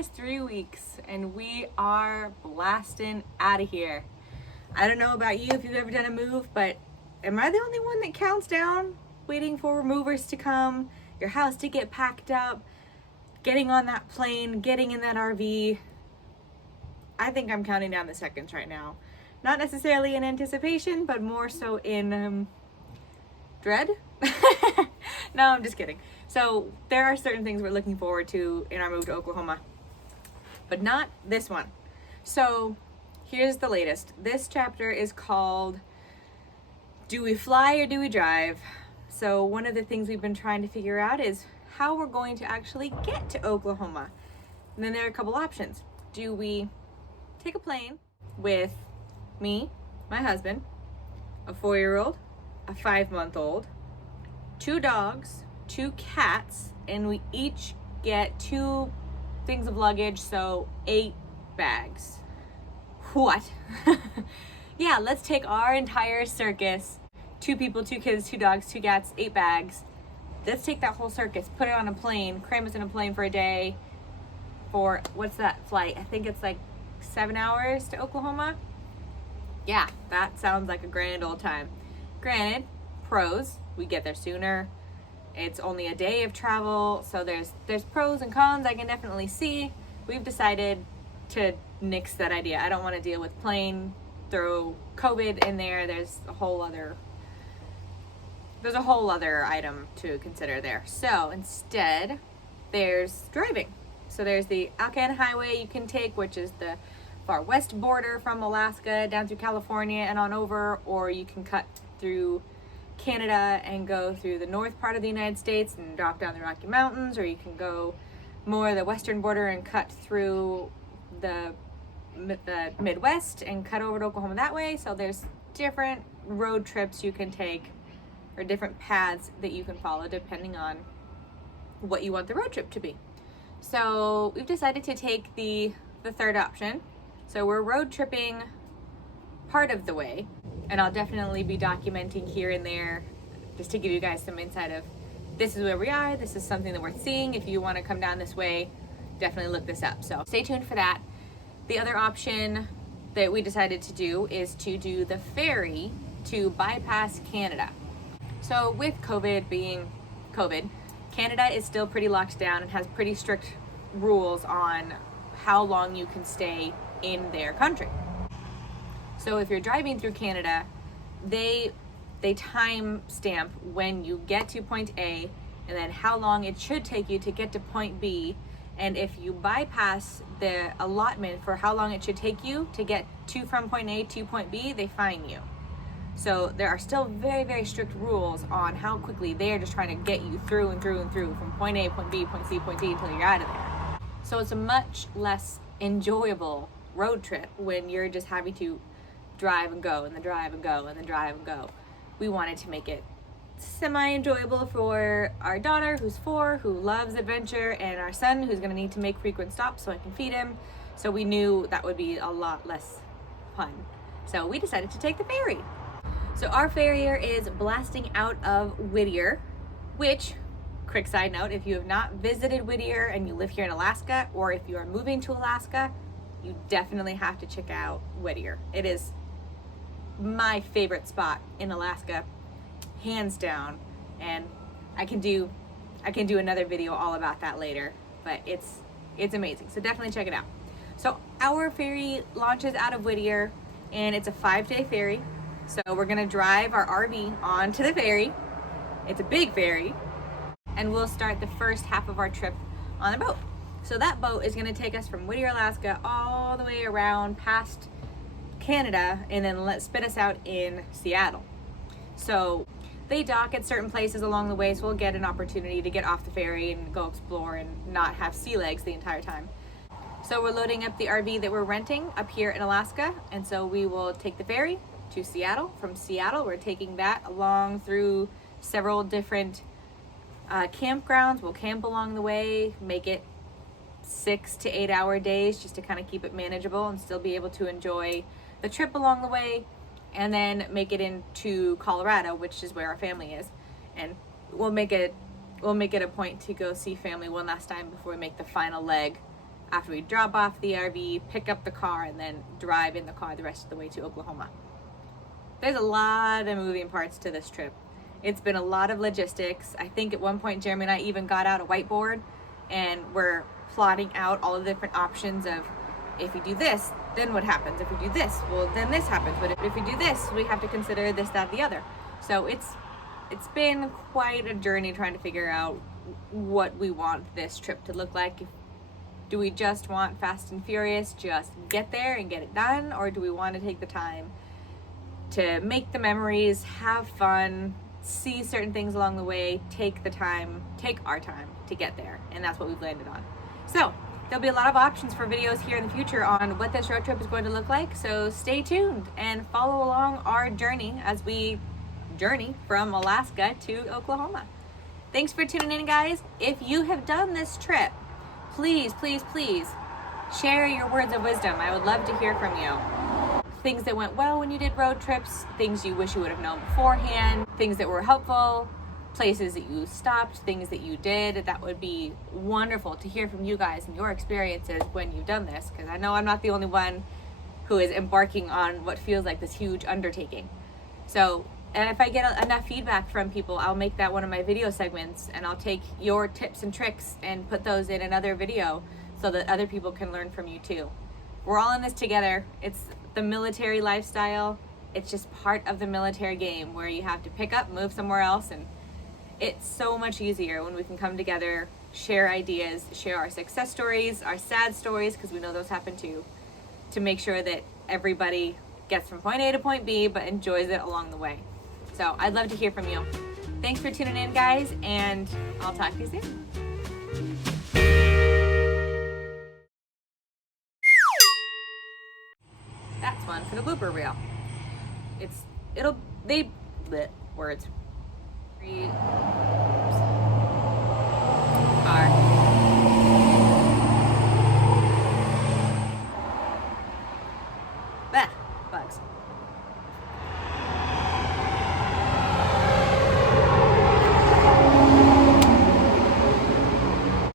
is 3 weeks and we are blasting out of here. I don't know about you if you've ever done a move, but am I the only one that counts down, waiting for movers to come, your house to get packed up, getting on that plane, getting in that RV? I think I'm counting down the seconds right now. Not necessarily in anticipation, but more so in dread. No, I'm just kidding. So there are certain things we're looking forward to in our move to Oklahoma, but not this one. So here's the latest. This chapter is called Do We Fly or Do We Drive? So one of the things we've been trying to figure out is how we're going to actually get to Oklahoma. And then there are a couple options. Do we take a plane with me, my husband, a 4-year-old, a 5-month-old, 2 dogs, 2 cats, and we each get 2 things of luggage, so 8 bags. What? Yeah, let's take our entire circus, 2 people, 2 kids, 2 dogs, 2 cats, 8 bags. Let's take that whole circus, put it on a plane, cram us in a plane for a day for, what's that flight? I think it's like 7 hours to Oklahoma. Yeah, that sounds like a grand old time. Granted, pros, we get there sooner. It's only a day of travel, so there's pros and cons I can definitely see. We've decided to nix that idea. I don't want to deal with plane, throw COVID in there. There's a whole other item to consider there. So instead, there's driving. So there's the Alcan Highway you can take, which is the far west border from Alaska down through California and on over, or you can cut through Canada and go through the north part of the United States and drop down the Rocky Mountains, or you can go more the western border and cut through the Midwest and cut over to Oklahoma that way. So there's different road trips you can take, or different paths that you can follow depending on what you want the road trip to be. So we've decided to take the third option. So we're road tripping part of the way, and I'll definitely be documenting here and there just to give you guys some insight of this is where we are, this is something that we're seeing. If you want to come down this way, definitely look this up. So stay tuned for that. The other option that we decided to do is to do the ferry to bypass Canada. So with COVID being COVID, Canada is still pretty locked down and has pretty strict rules on how long you can stay in their country. So if you're driving through Canada, they time stamp when you get to point A and then how long it should take you to get to point B. And if you bypass the allotment for how long it should take you to get to from point A to point B, they fine you. So there are still very, very strict rules on how quickly they are just trying to get you through and through and through from point A, point B, point C, point D until you're out of there. So it's a much less enjoyable road trip when you're just having to drive and go and then drive and go and then drive and go. We wanted to make it semi-enjoyable for our daughter who's 4, who loves adventure, and our son who's going to need to make frequent stops so I can feed him. So we knew that would be a lot less fun. So we decided to take the ferry. So our farrier is blasting out of Whittier, which, quick side note, if you have not visited Whittier and you live here in Alaska, or if you are moving to Alaska, you definitely have to check out Whittier. It is my favorite spot in Alaska, hands down, and I can do another video all about that later, but it's amazing, so definitely check it out. So our ferry launches out of Whittier, and it's a 5-day ferry. So we're gonna drive our RV onto the ferry. It's a big ferry, and we'll start the first half of our trip on the boat. So that boat is gonna take us from Whittier, Alaska, all the way around past Canada, and then spit us out in Seattle. So they dock at certain places along the way, so we'll get an opportunity to get off the ferry and go explore and not have sea legs the entire time. So we're loading up the RV that we're renting up here in Alaska, and so we will take the ferry to Seattle. From Seattle, we're taking that along through several different campgrounds. We'll camp along the way, make it 6 to 8 hour days just to kind of keep it manageable and still be able to enjoy the trip along the way, and then make it into Colorado, which is where our family is. And we'll make it a point to go see family one last time before we make the final leg after we drop off the RV, pick up the car, and then drive in the car the rest of the way to Oklahoma. There's a lot of moving parts to this trip. It's been a lot of logistics. I think at one point Jeremy and I even got out a whiteboard and we're plotting out all the different options of, if we do this, then what happens? If we do this, well, then this happens. But if we do this, we have to consider this, that, the other. So it's been quite a journey trying to figure out what we want this trip to look like. Do we just want Fast and Furious, just get there and get it done? Or do we want to take the time to make the memories, have fun, see certain things along the way, take our time to get there? And that's what we've landed on. So there'll be a lot of options for videos here in the future on what this road trip is going to look like. So stay tuned and follow along our journey as we journey from Alaska to Oklahoma. Thanks for tuning in, guys. If you have done this trip, please, please, please share your words of wisdom. I would love to hear from you. Things that went well when you did road trips, things you wish you would have known beforehand, things that were helpful, places that you stopped, things that you did. That would be wonderful to hear from you guys and your experiences when you've done this, because I know I'm not the only one who is embarking on what feels like this huge undertaking. So, and if I get enough feedback from people, I'll make that one of my video segments, and I'll take your tips and tricks and put those in another video so that other people can learn from you too. We're all in this together. It's the military lifestyle. It's just part of the military game where you have to pick up, move somewhere else, and it's so much easier when we can come together, share ideas, share our success stories, our sad stories, because we know those happen too, to make sure that everybody gets from point A to point B but enjoys it along the way. So I'd love to hear from you. Thanks for tuning in, guys, and I'll talk to you soon. That's one for the blooper reel. Words. Car. Bugs.